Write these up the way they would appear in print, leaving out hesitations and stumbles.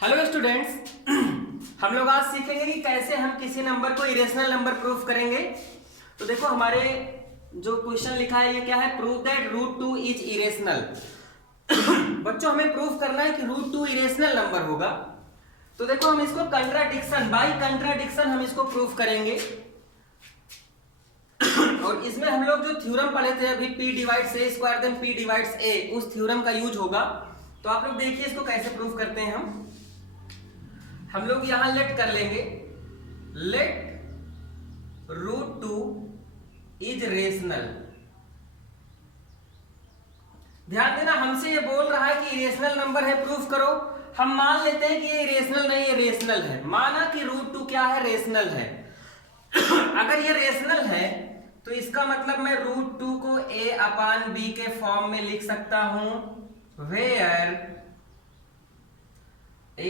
Hello students, हम लोग आज सीखेंगे कि कैसे हम किसी नंबर को इरेशनल नंबर प्रूफ करेंगे। तो देखो हमारे जो क्वेश्चन लिखा है ये क्या है, prove that root 2 is irrational. बच्चों हमें प्रूफ करना है कि रूट 2 इरेशनल नंबर होगा। तो देखो हम इसको कंट्राडिक्शन बाय कंट्राडिक्शन हम इसको प्रूफ करेंगे। और इसमें हम लोग जो थ्योरम पढ़े थे अभी, p divides a square then p divides a, उस थ्योरम का यूज होगा। तो आप लोग देखिए इसको कैसे प्रूफ करते हैं। हम लोग यहां लेट कर लेंगे, लेट रूट 2 इज रेशनल। ध्यान देना, हमसे ये बोल रहा है कि इरेशनल नंबर है, प्रूफ करो। हम मान लेते हैं कि ये इरेशनल नहीं, ये रेशनल है। माना कि रूट 2 क्या है, रेशनल है। अगर ये रेशनल है तो इसका मतलब मैं रूट 2 को a अपान b के फॉर्म में लिख सकता हूं, where a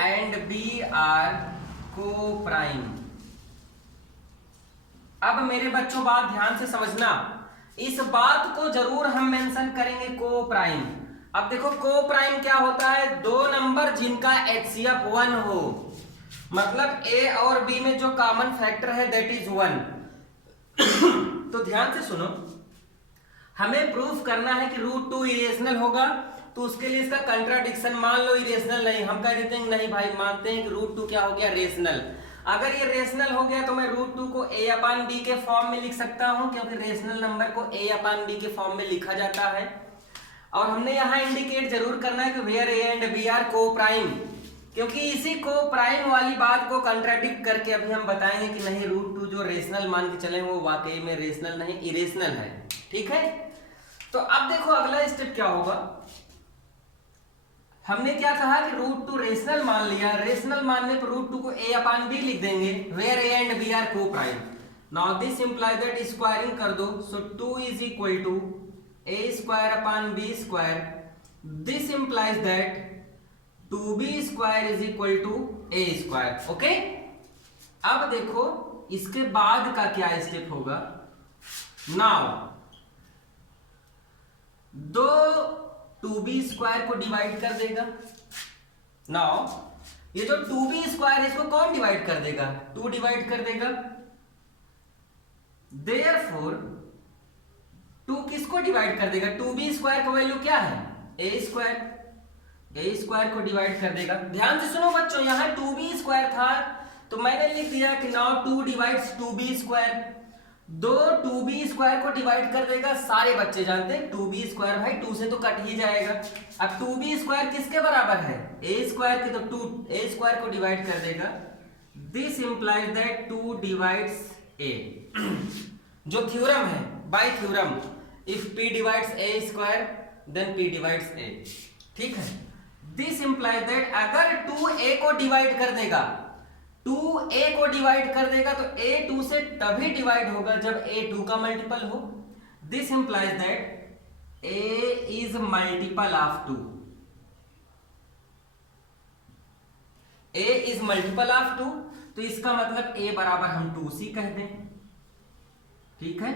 and b are coprime. अब मेरे बच्चों बात ध्यान से समझना, इस बात को जरूर हम मेंशन करेंगे, को प्राइम। अब देखो को प्राइम क्या होता है, दो नंबर जिनका HCF 1 हो, मतलब a और b में जो कॉमन फैक्टर है दैट इज 1। तो ध्यान से सुनो, हमें प्रूफ करना है कि रूट 2 इरेशनल होगा। तो उसके लिए इसका कंट्राडिक्शन, मान लो इरेशनल नहीं, हम कह देते हैं नहीं भाई, मानते हैं कि रूट 2 क्या हो गया, रेशनल। अगर ये रेशनल हो गया तो मैं रूट 2 को a अपान b के फॉर्म में लिख सकता हूं, क्योंकि रेशनल नंबर को a अपान b के फॉर्म में लिखा जाता है। और हमने यहाँ इंडिकेट जरूर करना है कि where a and b are coprime, क्योंकि इसी को प्राइम वाली बात को कंट्राडिक्ट करके अभी हम बताएंगे कि नहीं, रूट 2 जो रेशनल मान के चले वो वाकई में रेशनल नहीं, इरेशनल है। ठीक है, तो अब देखो अगला स्टेप क्या होगा। हमने क्या कहा कि रूट 2 रेशनल मान लिया, रेशनल मानने पर रूट 2 को a अपान b लिख देंगे, where a and b are coprime. Now this imply that, squaring कर दो, so 2 is equal to a square upon b square. This implies that 2b square is equal to a square. Okay, अब देखो इसके बाद का क्या step होगा। Now दो 2b स्क्वायर को डिवाइड कर देगा। नाउ ये जो 2b स्क्वायर है इसको कौन डिवाइड कर देगा, 2 डिवाइड कर देगा। देयरफॉर 2 किसको डिवाइड कर देगा, 2b स्क्वायर का वैल्यू क्या है, a स्क्वायर को डिवाइड कर देगा। ध्यान से सुनो बच्चों, यहां 2b स्क्वायर था तो मैंने लिख दिया कि नाउ 2 डिवाइड्स 2b स्क्वायर। दो 2b स्क्वायर को डिवाइड कर देगा, सारे बच्चे जानते हैं 2b स्क्वायर भाई 2 से तो कट ही जाएगा। अब 2b स्क्वायर किसके बराबर है, a स्क्वायर के, तो 2 a स्क्वायर को डिवाइड कर देगा। This implies that 2 divides a। जो थ्योरम है, by theorem, if p divides a square then p divides a। ठीक है, दिस इंप्लाइज दैट अगर 2a को डिवाइड कर देगा, 2a को डिवाइड कर देगा तो a 2 से तभी डिवाइड होगा जब a 2 का मल्टीपल हो। This implies that a is multiple of 2। a is multiple of 2, तो इसका मतलब a बराबर हम 2c कह दें। ठीक है,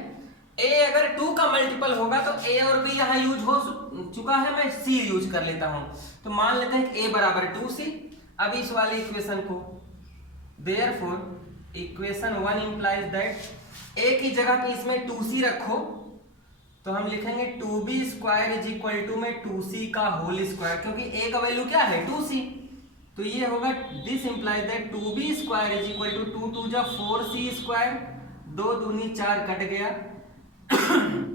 a अगर 2 का मल्टीपल होगा तो a और b यहां यूज हो चुका है, मैं c यूज कर लेता हूं। तो मान लेते हैं कि a बराबर 2c। अब इस वाले इक्वेशन को, therefore equation 1 implies that a की जगह पे इसमें 2c रखो, तो हम लिखेंगे 2b square is equal to में 2c का होल स्क्वायर, क्योंकि a का वैल्यू क्या है, 2c। तो ये होगा, this implies that 2b square is equal to 2 2 जा 4c स्क्वायर, 2 दूनी 4 कट गया।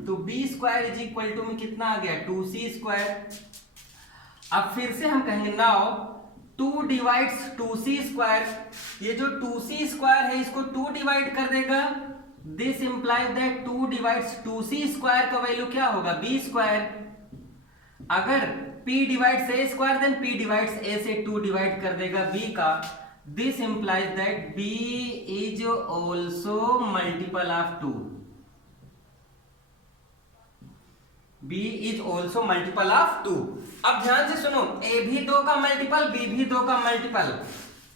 तो b square is equal to में कितना आ गया, 2c स्क्वायर। अब फिर से हम कहेंगे नाउ 2 डिवाइड्स 2c स्क्वायर। ये जो 2c स्क्वायर है इसको 2 डिवाइड कर देगा। This implies that 2 divides 2c square का वैल्यू क्या होगा, b स्क्वायर। अगर p divides a square then p divides a से 2 डिवाइड कर देगा b का। This implies that b is also multiple of 2। b is also multiple of 2। अब ध्यान से सुनो, a भी 2 का मल्टीपल, b भी 2 का मल्टीपल।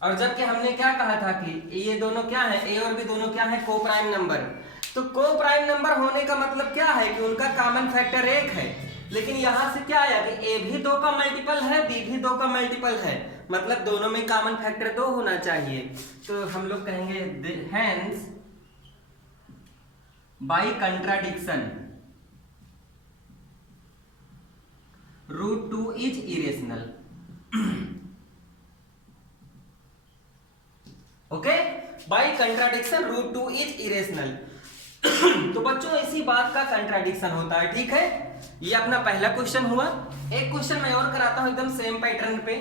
और जबकि हमने क्या कहा था कि ये दोनों क्या है, a और b दोनों क्या है, को प्राइम नंबर। तो को प्राइम नंबर होने का मतलब क्या है कि उनका कॉमन फैक्टर 1 है। लेकिन यहां से क्या आया कि ए भी 2 का मल्टीपल है, बी भी 2 का मल्टीपल है, मतलब दोनों में कॉमन फैक्टर 2 होना चाहिए। तो हम लोग कहेंगे hence by contradiction √2 is irrational. Okay, by contradiction √2 is irrational. तो बच्चों इसी बात का कंट्राडिक्शन होता है, ठीक है। ये अपना पहला क्वेश्चन हुआ। एक क्वेश्चन मैं और कराता हूं एकदम सेम पैटर्न पे।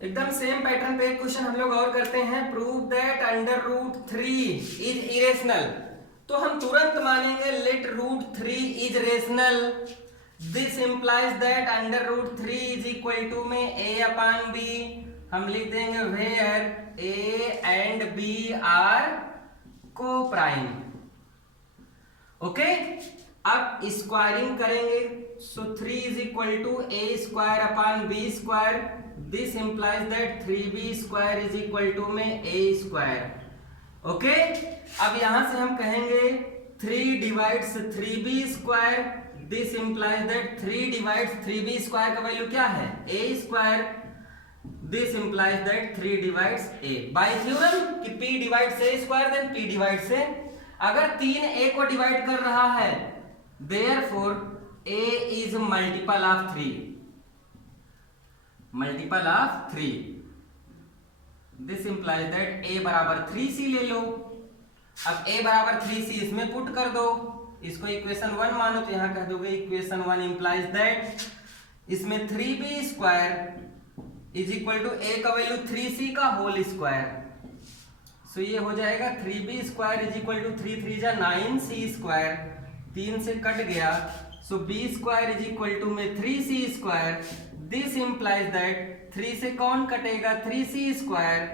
एकदम सेम पैटर्न पे एक क्वेश्चन हम लोग और करते हैं। Prove that √3 is irrational. तो हम तुरंत मानेंगे let √3 is rational. This implies that √3 is equal to में a/b। हम लिख देंगे where a and b are coprime. Okay, अब स्क्वायरिंग करेंगे। So 3 is equal to a²/b²। This implies that 3b² is equal to में a²। Okay, अब यहां से हम कहेंगे 3 divides 3b²। This implies that 3 divides 3b² का वैल्यू क्या है a²। This implies that 3 divides a। By theorem कि p divides a² then p divides a। अगर 3 a को डिवाइड कर रहा है therefore a is multiple of 3। Multiple of 3। This implies that a बराबर 3c ले लो। अब a बराबर 3c इसमें पुट कर दो, इसको इक्वेशन 1 मानो, तो यहां कह दोगे इक्वेशन 1 इंप्लाइज दैट इसमें 3b² is equal to a का वैल्यू 3c का होल स्क्वायर। सो ये हो जाएगा 3b² इज इक्वल टू 3 3 जा 9c²। 3 से कट गया, सो b² इज इक्वल टू में 3c²। दिस इंप्लाइज दैट 3 से कौन कटेगा 3c²।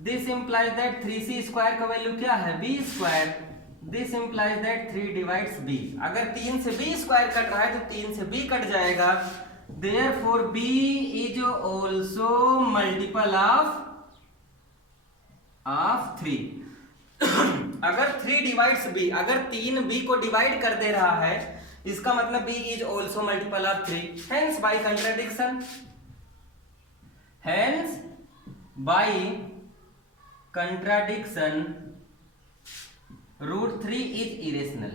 This implies that 3c² का वैल्यू क्या है b²। This implies that 3 divides b। अगर 3 से b² कट रहा है तो 3 से b कट जाएगा। Therefore b is also multiple of 3। अगर 3 डिवाइड्स b, अगर 3 b को डिवाइड कर दे रहा है इसका मतलब b is also multiple of 3। Hence by contradiction, hence by contradiction √3 is irrational।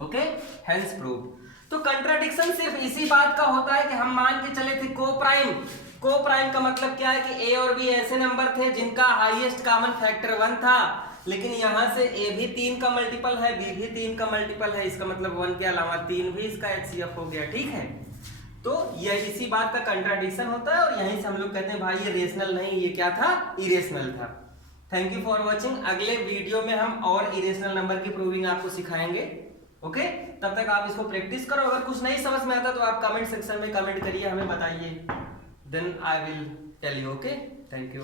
Okay, hence prove. तो कंट्राडिक्शन सिर्फ इसी बात का होता है कि हम मान के चले थे को प्राइम। को प्राइम का मतलब क्या है कि a और b ऐसे नंबर थे जिनका हाईएस्ट कॉमन फैक्टर 1 था, लेकिन यहां से a भी 3 का मल्टीपल है, b भी 3 का मल्टीपल है, इसका मतलब 1 के अलावा 3 भी इसका HCF हो गया, ठीक है। तो यह इसी बात का कंट्राडिक्शन होता है और यहीं से हम लोग कहते हैं भाई ये रेशनल नहीं, ये क्या था, इरेशनल था। Thank you for watching. अगले वीडियो में हम और इरेशनल नंबर की प्रूविंग आपको सिखाएंगे। ओके, तब तक आप इसको प्रैक्टिस करो। अगर कुछ नहीं समझ में आता तो आप कमेंट सेक्शन में कमेंट करिए, हमें बताइए, then I will tell you. Okay, thank you.